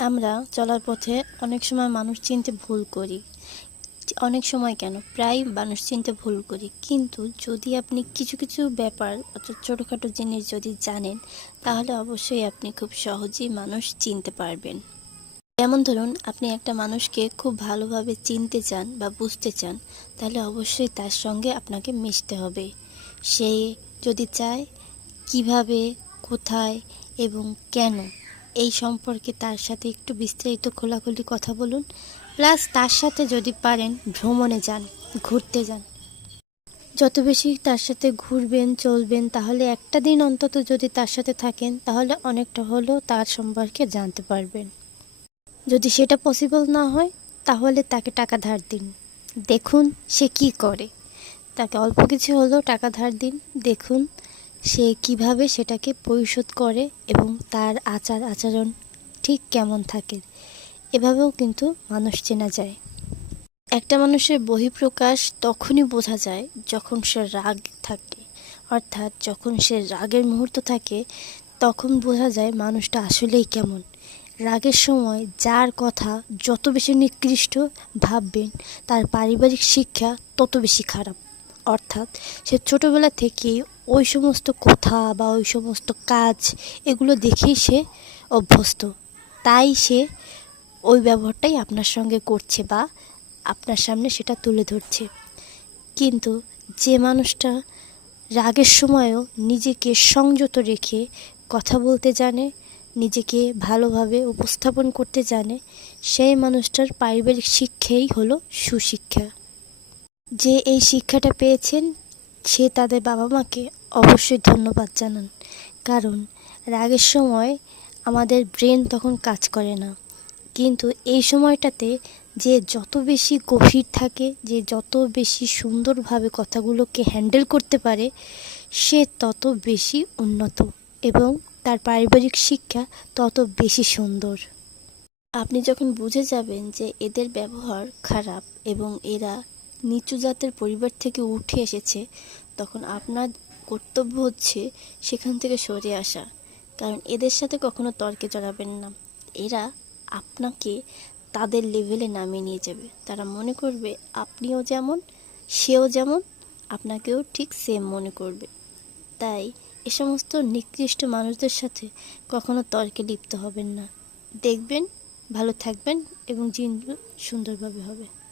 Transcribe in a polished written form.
আমরা চলার পথে অনেক সময় মানুষ চিনতে ভুল করি। অনেক সময় কেন, প্রায় মানুষ চিনতে ভুল করি। কিন্তু যদি আপনি কিছু কিছু ব্যাপার অর্থাৎ ছোটোখাটো জিনিস যদি জানেন, তাহলে অবশ্যই আপনি খুব সহজেই মানুষ চিনতে পারবেন। যেমন ধরুন, আপনি একটা মানুষকে খুব ভালোভাবে চিনতে চান বা বুঝতে চান, তাহলে অবশ্যই তার সঙ্গে আপনাকে মিশতে হবে। সে যদি চায় কিভাবে, কোথায় এবং কেন, এই সম্পর্কে তার সাথে একটু বিস্তারিত খোলাখুলি কথা বলুন। প্লাস তার সাথে যদি পারেন ভ্রমণে যান, ঘুরতে যান। যত বেশি তার সাথে ঘুরবেন চলবেন, তাহলে একটা দিন অন্তত যদি তার সাথে থাকেন, তাহলে অনেকটা হলেও তার সম্পর্কে জানতে পারবেন। যদি সেটা পসিবল না হয়, তাহলে তাকে টাকা ধার দিন, দেখুন সে কি করে। তাকে অল্প কিছু হলেও টাকা ধার দিন, দেখুন সে কিভাবে সেটাকে পরিশোধ করে এবং তার আচার আচরণ ঠিক কেমন থাকে। এভাবেও কিন্তু মানুষ চেনা যায়। একটা মানুষের বহিঃপ্রকাশ তখনই বোঝা যায় যখন সে রাগ থাকে, অর্থাৎ যখন সে রাগের মুহূর্ত থাকে, তখন বোঝা যায় মানুষটা আসলেই কেমন। রাগের সময় যার কথা যত বেশি নিকৃষ্ট ভাববেন, তার পারিবারিক শিক্ষা তত বেশি খারাপ। অর্থাৎ সে ছোটোবেলা থেকেই ওই সমস্ত কথা বা ওই সমস্ত কাজ, এগুলো দেখেই সে অভ্যস্ত। তাই সে ওই ব্যবহারটাই আপনার সঙ্গে করছে বা আপনার সামনে সেটা তুলে ধরছে। কিন্তু যে মানুষটা রাগের সময়ও নিজেকে সংযত রেখে কথা বলতে জানে, নিজেকে ভালোভাবে উপস্থাপন করতে জানে, সেই মানুষটার পারিবারিক শিক্ষাই হলো সুশিক্ষা। যে এই শিক্ষাটা পেয়েছেন, সে তাদের বাবা মাকে অবশ্যই ধন্যবাদ জানান। কারণ রাগের সময় আমাদের ব্রেন তখন কাজ করে না। কিন্তু এই সময়টাতে যে যত বেশি গভীর থাকে, যে যত বেশি সুন্দরভাবে কথাগুলোকে হ্যান্ডেল করতে পারে, সে তত বেশি উন্নত এবং তার পারিবারিক শিক্ষা তত বেশি সুন্দর। আপনি যখন বুঝে যাবেন যে এদের ব্যবহার খারাপ এবং এরা নিচু জাতের পরিবার থেকে উঠে এসেছে, তখন আপনার কর্তব্য হচ্ছে সেখান থেকে সরে আসা। কারণ এদের সাথে কখনো তর্কে জড়াবেন না। এরা আপনাকে তাদের লেভেলে নামিয়ে নিয়ে যাবে। তারা মনে করবে আপনিও যেমন, সেও যেমন, আপনাকেও ঠিক সেম মনে করবে। তাই এ সমস্ত নিকৃষ্ট মানুষদের সাথে কখনো তর্কে লিপ্ত হবেন না। দেখবেন ভালো থাকবেন এবং দিনগুলো সুন্দরভাবে হবে।